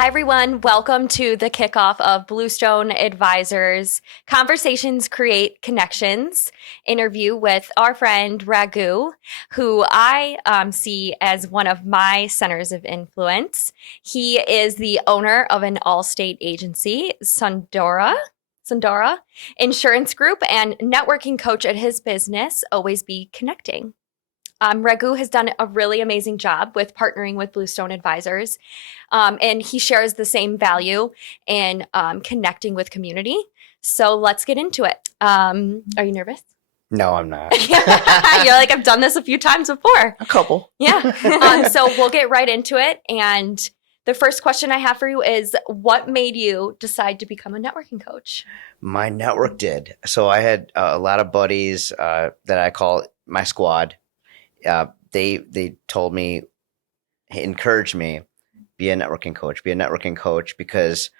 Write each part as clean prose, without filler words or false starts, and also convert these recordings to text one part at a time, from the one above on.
Hi, everyone. Welcome to the kickoff of BlueStone Advisors. Conversations create connections. Interview with our friend Raghu, who I see as one of my centers of influence. He is the owner of an all-state agency, Sundara Insurance Group, and networking coach at his business, Always Be Connecting. Raghu has done a really amazing job with partnering with BlueStone Advisors, and he shares the same value in connecting with community. So let's get into it. Are you nervous? No, I'm not. You're like, I've done this a few times before. A couple. Yeah. So we'll get right into it. And the first question I have for you is, what made you decide to become a networking coach? My network did. So I had a lot of buddies that I call my squad. They told me, encouraged me, be a networking coach, because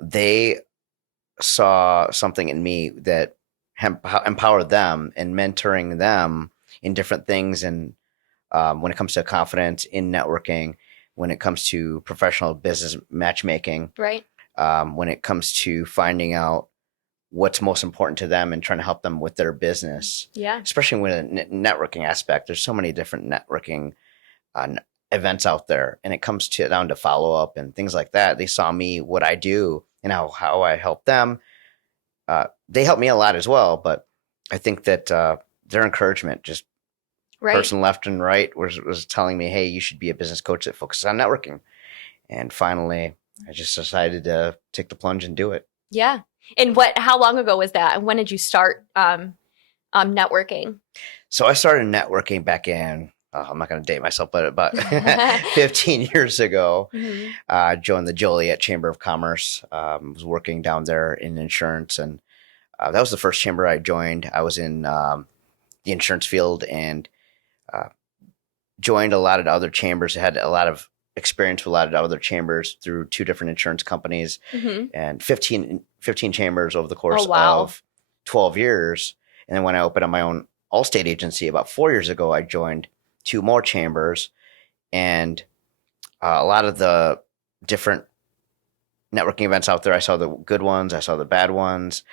they saw something in me that empowered them and mentoring them in different things. And when it comes to confidence in networking, when it comes to professional business matchmaking, right? When it comes to finding out what's most important to them and trying to help them with their business. Yeah. Especially with a networking aspect. There's so many different networking events out there, and it comes down to follow up and things like that. They saw me, what I do, and how I help them. They help me a lot as well, but I think that their encouragement, just person left and right, was telling me, hey, you should be a business coach that focuses on networking. And finally, I just decided to take the plunge and do it. Yeah. And how long ago was that? And when did you start networking? So I started networking back in, I'm not going to date myself, but about 15 years ago. Mm-hmm. I joined the Joliet Chamber of Commerce. Was working down there in insurance. And that was the first chamber I joined. I was in the insurance field and joined a lot of other chambers. I had a lot of experience with a lot of other chambers through two different insurance companies, and 15 chambers over the course of 12 years. And then when I opened up my own Allstate agency about 4 years ago, I joined two more chambers, and a lot of the different networking events out there. I saw the good ones, I saw the bad ones,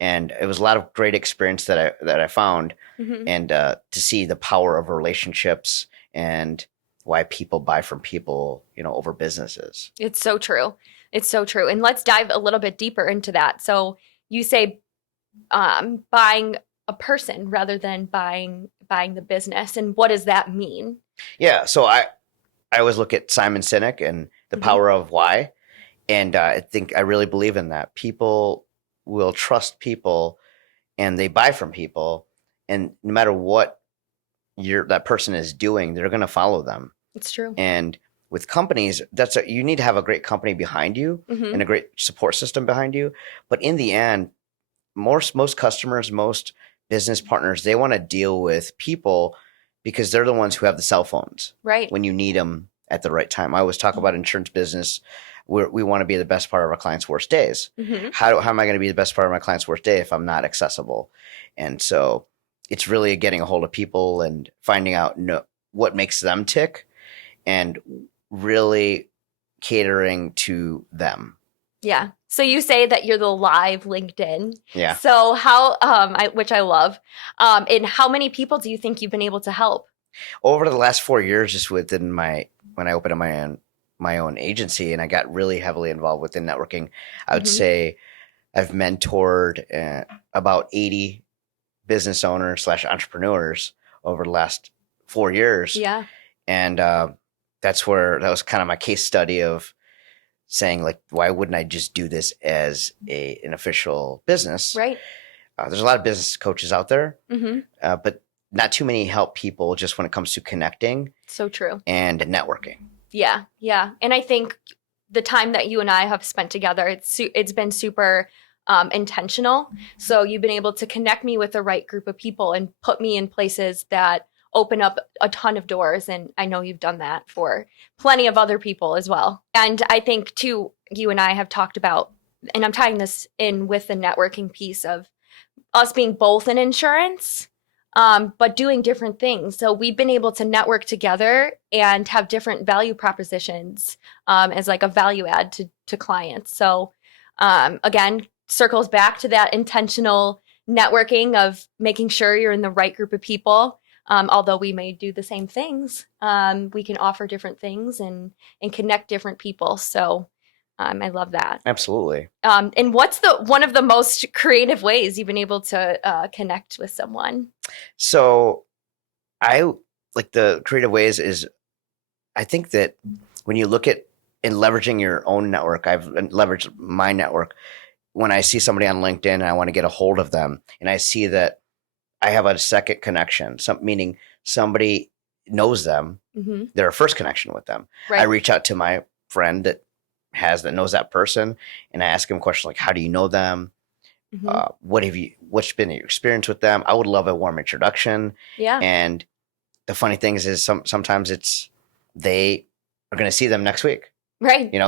and it was a lot of great experience that I found, and to see the power of relationships and why people buy from people, over businesses. It's so true. It's so true. And let's dive a little bit deeper into that. So you say buying a person rather than buying the business. And what does that mean? Yeah. So I always look at Simon Sinek and the power of why. And I really believe in that. People will trust people and they buy from people. And no matter what that person is doing, they're going to follow them. It's true. And with companies, you need to have a great company behind you and a great support system behind you. But in the end, most customers, most business partners, they want to deal with people because they're the ones who have the cell phones, right, when you need them at the right time. I always talk about insurance business. We want to be the best part of our clients' worst days. How am I going to be the best part of my client's worst day if I'm not accessible? And so it's really getting a hold of people and finding out what makes them tick and really catering to them. Yeah. So you say that you're the live LinkedIn. Yeah. So how, which I love, and how many people do you think you've been able to help? Over the last 4 years, just when I opened up my own agency and I got really heavily involved within networking, I would say I've mentored about 80 business owners / entrepreneurs over the last 4 years. Yeah. And that was kind of my case study of saying, like, why wouldn't I just do this as an official business? Right. There's a lot of business coaches out there, but not too many help people just when it comes to connecting. So true. And networking. Yeah. Yeah. And I think the time that you and I have spent together, it's been super intentional. So you've been able to connect me with the right group of people and put me in places that open up a ton of doors. And I know you've done that for plenty of other people as well. And I think too, you and I have talked about, and I'm tying this in with the networking piece of us being both in insurance, but doing different things. So we've been able to network together and have different value propositions as like a value add to clients. So again, circles back to that intentional networking of making sure you're in the right group of people. Although we may do the same things, we can offer different things and connect different people. So I love that. Absolutely. And what's one of the most creative ways you've been able to connect with someone? So I like the creative ways is I think that when you look at in leveraging your own network, I've leveraged my network. When I see somebody on LinkedIn and I want to get a hold of them and I see that I have a second connection, meaning somebody knows them, they're a first connection with them. Right. I reach out to my friend that knows that person and I ask him questions like, how do you know them? What's been your experience with them? I would love a warm introduction. Yeah. And the funny thing is sometimes they are going to see them next week. Right. You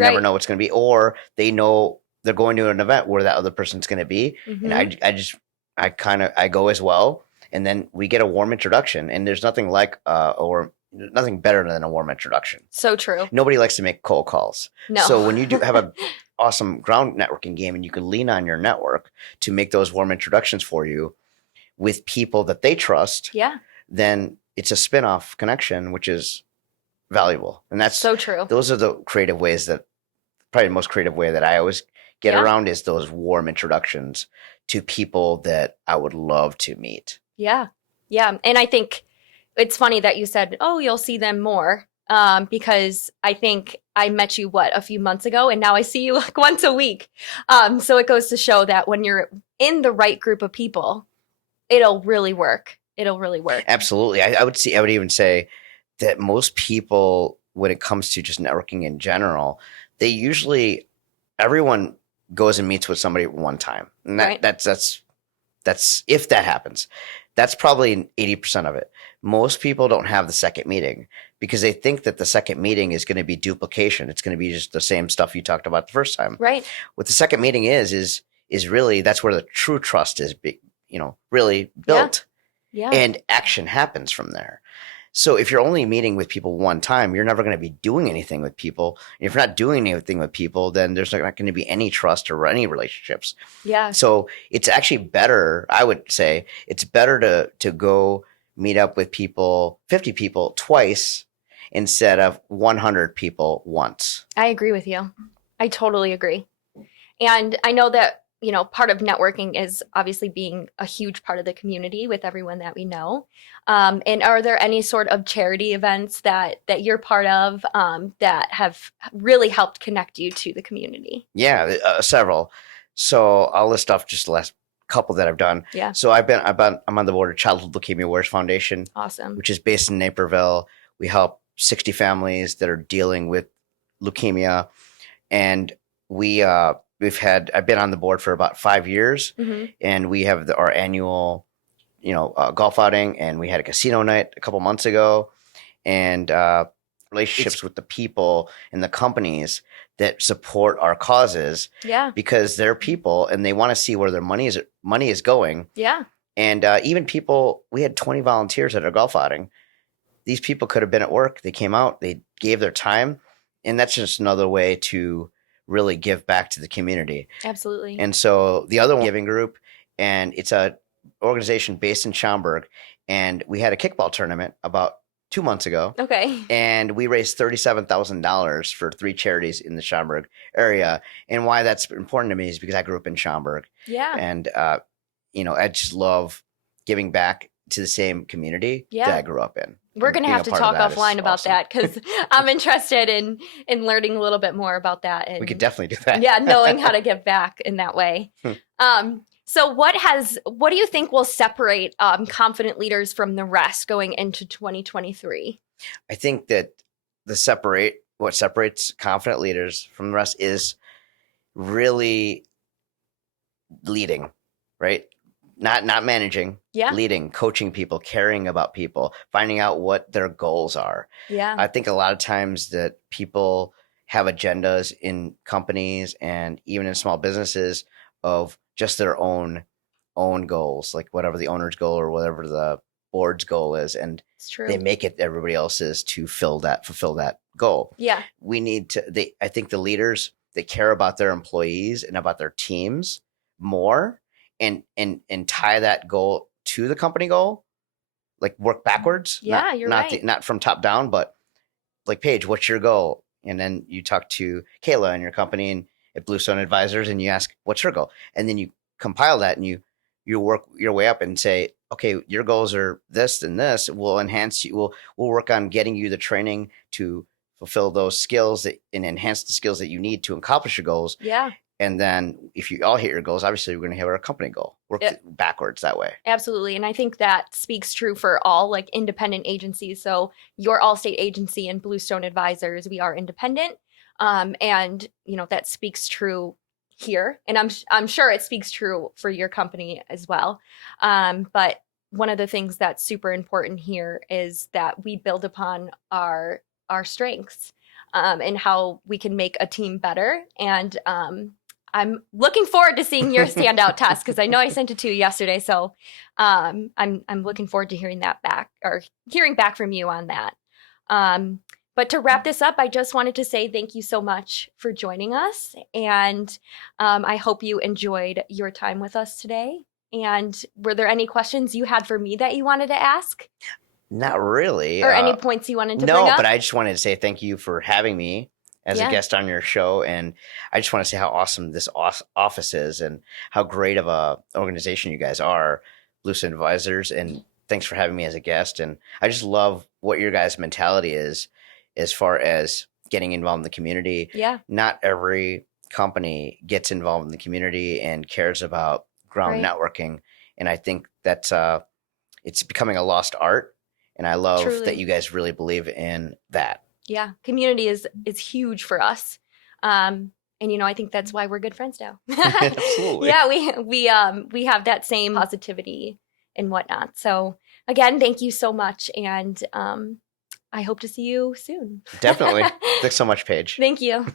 never know what's going to be, or they know they're going to an event where that other person's going to be. And I go as well. And then we get a warm introduction and there's nothing like, or nothing better than a warm introduction. So true. Nobody likes to make cold calls. No. So when you do have a awesome ground networking game and you can lean on your network to make those warm introductions for you with people that they trust, then it's a spin-off connection, which is valuable. And that's so true. Those are the creative ways probably the most creative way that I always get around is those warm introductions to people that I would love to meet. Yeah. Yeah. And I think it's funny that you said, oh, you'll see them more. Because I think I met you, a few months ago, and now I see you like once a week. So it goes to show that when you're in the right group of people, it'll really work. It'll really work. Absolutely. I would even say that most people, when it comes to just networking in general, everyone goes and meets with somebody one time. And that's if that happens. That's probably 80% of it. Most people don't have the second meeting because they think that the second meeting is going to be duplication. It's going to be just the same stuff you talked about the first time. Right. What the second meeting is really, that's where the true trust is, really built. Yeah. And action happens from there. So if you're only meeting with people one time, you're never going to be doing anything with people. And if you're not doing anything with people, then there's not going to be any trust or any relationships. Yeah. So it's actually better, I would say, it's better to go meet up with 50 people twice instead of 100 people once. I agree with you. I totally agree. And I know that, part of networking is obviously being a huge part of the community with everyone that we know. And are there any sort of charity events that you're part of that have really helped connect you to the community? Yeah, several. So I'll list off just the last couple that I've done. Yeah. So I'm on the board of Childhood Leukemia Warriors Foundation. Awesome. Which is based in Naperville. We help 60 families that are dealing with leukemia, and I've been on the board for about 5 years, and we have our annual, golf outing, and we had a casino night a couple months ago, and relationships with the people and the companies that support our causes. Yeah, because they're people and they want to see where their money is going. Yeah, and even people, we had 20 volunteers at our golf outing. These people could have been at work. They came out, they gave their time, and that's just another way to really give back to the community. Absolutely. And so the other one, Giving Group, and it's a organization based in Schaumburg, and we had a kickball tournament about 2 months ago. Okay. And we raised $37,000 for 3 charities in the Schaumburg area. And why that's important to me is because I grew up in Schaumburg. Yeah. And I just love giving back to the same community that I grew up in. We're going to have to talk offline about that because I'm interested in learning a little bit more about that. And we could definitely do that. Yeah, knowing how to give back in that way. So what do you think will separate confident leaders from the rest going into 2023? I think that what separates confident leaders from the rest is really leading, right? Not managing, leading, coaching people, caring about people, finding out what their goals are. Yeah. I think a lot of times that people have agendas in companies and even in small businesses of just their own own goals, like whatever the owner's goal or whatever the board's goal is, and It's true. they make it everybody else's to fulfill that goal. Yeah. We need to, I think the leaders, they care about their employees and about their teams more, and tie that goal to the company goal, like work backwards. Yeah, you're right. Not from top down, but like, Paige, what's your goal? And then you talk to Kayla in your company and at BlueStone Advisors, and you ask, what's her goal? And then you compile that, and you work your way up and say, okay, your goals are this and this. We'll enhance you. We'll work on getting you the training to fulfill those skills and enhance the skills that you need to accomplish your goals. Yeah. And then if you all hit your goals, obviously we're going to have our company goal. Work backwards that way. Absolutely. And I think that speaks true for all like independent agencies. So your Allstate agency and BlueStone Advisors, we are independent. And that speaks true here. And I'm sure it speaks true for your company as well. But one of the things that's super important here is that we build upon our strengths, and how we can make a team better. And I'm looking forward to seeing your standout test, because I know I sent it to you yesterday. So I'm looking forward to hearing back from you on that. But to wrap this up, I just wanted to say thank you so much for joining us. And I hope you enjoyed your time with us today. And were there any questions you had for me that you wanted to ask? Not really. Or any points you wanted to bring up? No, but I just wanted to say thank you for having me as a guest on your show. And I just want to say how awesome this office is and how great of a organization you guys are, BlueStone Advisors. And thanks for having me as a guest. And I just love what your guys' mentality is as far as getting involved in the community. Yeah. Not every company gets involved in the community and cares about ground networking. And I think that's it's becoming a lost art. And I love that you guys really believe in that. Yeah, community is huge for us, and I think that's why we're good friends now. Absolutely. Yeah, we have that same positivity and whatnot. So again, thank you so much, and I hope to see you soon. Definitely. Thanks so much, Paige. Thank you.